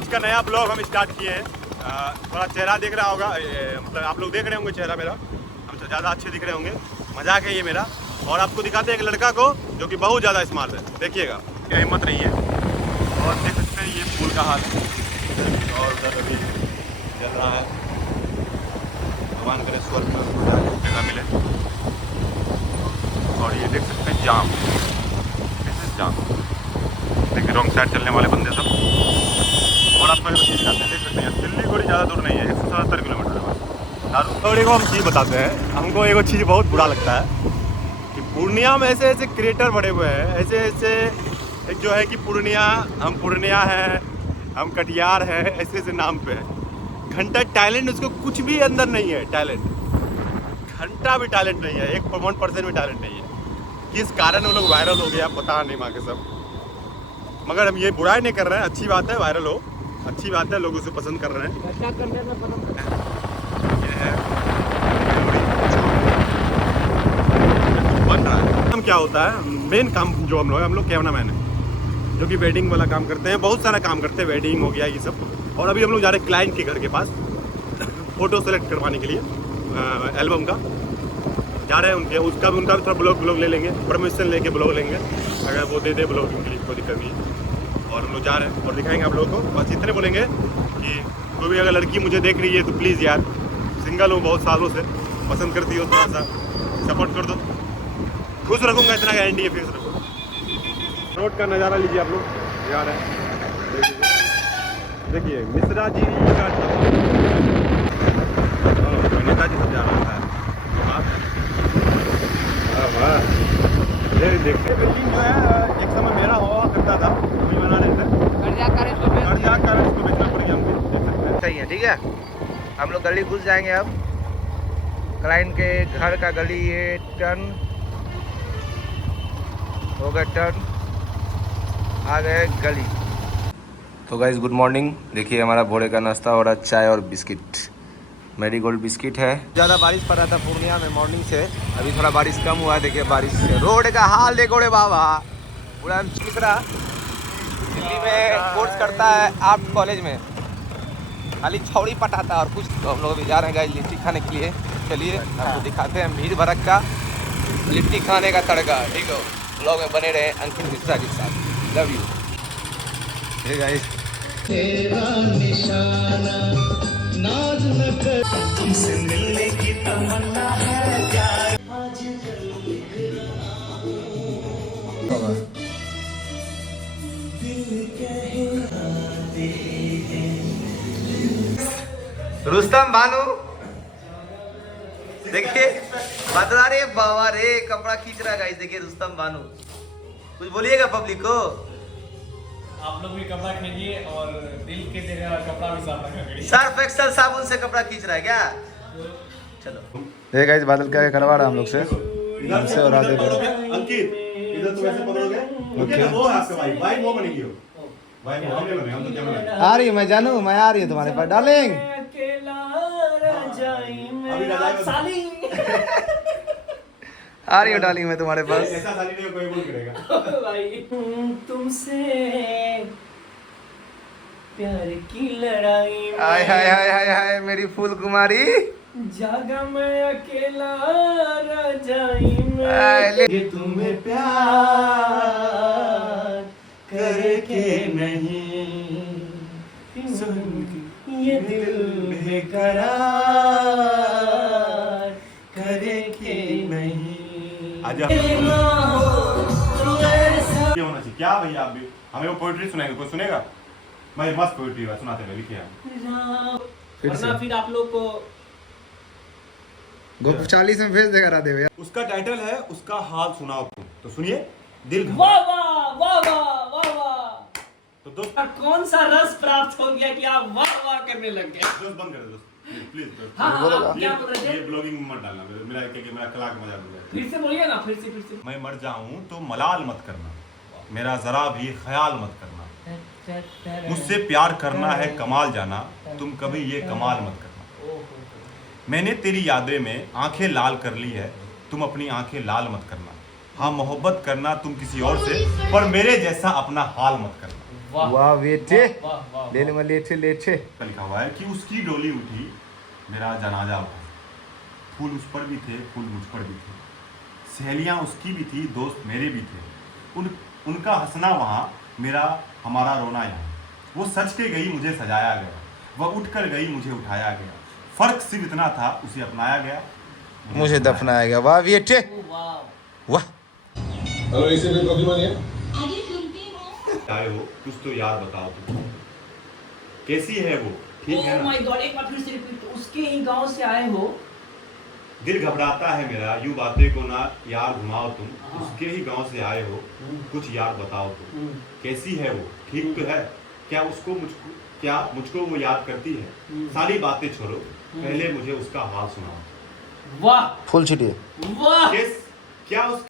आज का नया ब्लॉग हम स्टार्ट किए हैं। थोड़ा चेहरा देख रहा होगा, मतलब आप लोग देख रहे होंगे चेहरा मेरा, हमसे ज़्यादा अच्छे दिख रहे होंगे। मजाक है ये मेरा। और आपको दिखाते हैं एक लड़का को जो कि बहुत ज़्यादा स्मार्ट है। देखिएगा, क्या हिम्मत नहीं है। और देख सकते हैं ये फूल का हाल और उधर अभी चल रहा है। भगवान करे स्वर्ग में जगह मिले। और ये देख सकते हैं जाम, जाम देखिए, रॉन्ग साइड चलने वाले बंदे सब। और आपको एक चीज़ दिखाते हैं, देख सकते हैं सिल्लीगुड़ी ज़्यादा दूर नहीं है, 177 किलोमीटर है बस। और एगो हम चीज़ बताते हैं, हमको एगो चीज़ बहुत बुरा लगता है कि पूर्णिया में ऐसे ऐसे क्रिएटर बड़े हुए हैं, ऐसे ऐसे एक जो है कि हम पूर्णिया हैं, हम कटियार हैं, ऐसे ऐसे नाम पे है। घंटा टैलेंट उसको कुछ भी अंदर नहीं है, टैलेंट घंटा भी टैलेंट नहीं है, 1% भी टैलेंट नहीं है। किस कारण वो लोग वायरल हो गया पता नहीं माँ के सब। मगर हम ये बुराई नहीं कर रहे हैं, अच्छी बात है वायरल हो, अच्छी बात है, लोग उसे पसंद कर रहे हैं। ये है बन रहा है। हम क्या होता है, मेन काम जो हम लोग कैमरा मैन है, जो कि वेडिंग वाला काम करते हैं, बहुत सारा काम करते हैं, वेडिंग हो गया ये सब। और अभी हम लोग जा रहे हैं क्लाइंट के घर के पास फ़ोटो सेलेक्ट करवाने के लिए एल्बम का जा रहे हैं उनके। उनका भी थोड़ा ब्लॉग ले लेंगे, परमिशन लेके ब्लॉग लेंगे, अगर वो दे दे ब्लॉगिंग के लिए कोई दिक्कत नहीं है। और हम लोग जा रहे हैं और दिखाएंगे आप लोगों को। बस इतने बोलेंगे कि कोई भी अगर लड़की मुझे देख रही है तो प्लीज़ यार, सिंगल हूँ बहुत सालों से, पसंद करती हो, थोड़ा सा सपोर्ट कर दो। खुश रखूँगा, इतना गारंटी है, फिक्स रखूँगा। रोड का नज़ारा लीजिए आप लोग, जा रहे हैं देखिए मिश्रा जी का नेताजी सब जा रहा है। देखते बिल्डिंग जो है एक समय मेरा हुआ करता था, अभी बना नहीं था, कारण इसको बेचना पड़ गया हमको। सही है, ठीक है। हम लोग गली घुस जाएंगे अब, क्लाइंट के घर का गली, ये टर्न हो गया, टर्न आ गए गली। तो गाइस गुड मॉर्निंग। देखिए हमारा भोरे का नाश्ता हो रहा है, चाय और बिस्किट, मैरीगोल्ड बिस्किट है। ज़्यादा बारिश पड़ रहा था पूर्णिया में मॉर्निंग से, अभी थोड़ा बारिश कम हुआ है। देखिए बारिश से रोड का हाल देखो रे बाबा। पूरा मिश्रा दिल्ली में कोर्स करता है आर्ट कॉलेज में, खाली छौड़ी पटाता है और कुछ। तो हम लोग अभी जा रहे हैं गाइस लिट्टी खाने के लिए। चलिए आपको दिखाते हैं भीड़ भड़क का लिट्टी खाने का तड़का, ठीक है। ब्लॉग में बने रहे अंकित मिश्रा के साथ। Love you. हे गाइस तेरा निशाना नाज न कर, तुमसे मिलने की तमन्ना है प्यार, आज रुस्तम भानु देखिए, बदला रे बाबा रे, कपड़ा खींच रहा है गाइस। देखिए रुस्तम भानु, कुछ बोलिएगा पब्लिक को। आप लोग भी कपड़ा खींचिए और दिल के जगह कपड़ा भी साफ रखा। सर्फ एक्सल साबुन से कपड़ा खींच रहा है क्या? चलो ये गाइस बादल क्या करवा रहा है हम लोग से, हमसे और आधे अंकित इधर तो वैसे पकड़ोगे, ओके वो है आपका भाई, भाई वो बनेगी हो, भाई वो हमने बने, हम तो कैमरा मैन। आ रही है, मैं जानू, मैं आ रही हूँ तुम्हारे पास डार्लिंग। आ रही हूँ डार्लिंग मैं तुम्हारे पास। ऐसा साली नहीं कोई बोल करेगा भाई तुमसे प्यार की लड़ाई में, हाय हाय हाय हाय हाय मेरी फूल कुमारी, जागा मैं अकेला रजाई में, ये तुम्हें प्यार करके नहीं, ये दिल बेकरार करे के नहीं। आजा ये होना चाहिए क्या भैया? आप भी हमें वो पोएट्री सुनाएंगे, कोई सुनेगा? मैं मस्त पोएट्री है, सुनाते हैं, लिखिए वरना फिर आप लोग को गोप 40 में भेज देगा राधे भैया। उसका टाइटल है उसका हाल सुनाओ तुम, तो सुनिए दिल। वाह वाह वाह वाह वाह वाह। तो दोस्त कौन सा रस प्राप्त हो गया कि आप वाह वाह करने लग गए? दोस्त बंद कर दो दोस्त, प्लीज। हाँ, आप क्या बोल रहे थे? ये ब्लॉगिंग में मत डालना, मेरा कला का मजाक हो जाए। फिर से बोलिए ना, फिर से। मैं मर जाऊं तो मलाल मत करना, मेरा जरा भी ख्याल मत करना, मुझसे प्यार करना है कमाल जाना, तुम कभी ये कमाल मत करना। मैंने तेरी यादें में आंखें लाल कर ली है, तुम अपनी आंखें लाल मत करना। हाँ मोहब्बत करना तुम किसी और से, पर मेरे जैसा अपना हाल मत करना। वाह बेटे, वाह वाह ले ले लेटे लेटे। लिखा हुआ है कि उसकी डोली उठी, मेरा जनाजा हुआ। फूल उस पर भी थे, फूल मुझ पर भी थे, सहेलियां उसकी भी थी, दोस्त मेरे भी थे। उनका हंसना वहाँ, मेरा हमारा रोना यहाँ। वो सच के गई, मुझे सजाया गया, वह उठ कर गई, मुझे उठाया गया। फर्क सिर्फ इतना था, उसे अपनाया गया, मुझे दफनाया गया। वाह बेटे, वाह। हेलो, इसे भी कभी बनिए। आए हो, कुछ तो याद बताओ तुम, कैसी है वो, ठीक है ओह ना? माय गॉड, एक बार फिर से रिपीट। उसके ही गांव से आए हो? दिल घबराता है मेरा, यूं बातें को ना यार घुमाओ तुम। हाँ। उसके ही गांव से आए हो, कुछ याद बताओ तुम, कैसी है वो, ठीक तो है? क्या मुझको वो याद करती है? सारी बातें छोड़ो, पहले मुझे उसका हाल सुनाओ। वाह फुल छिटिए। वाह। क्या उस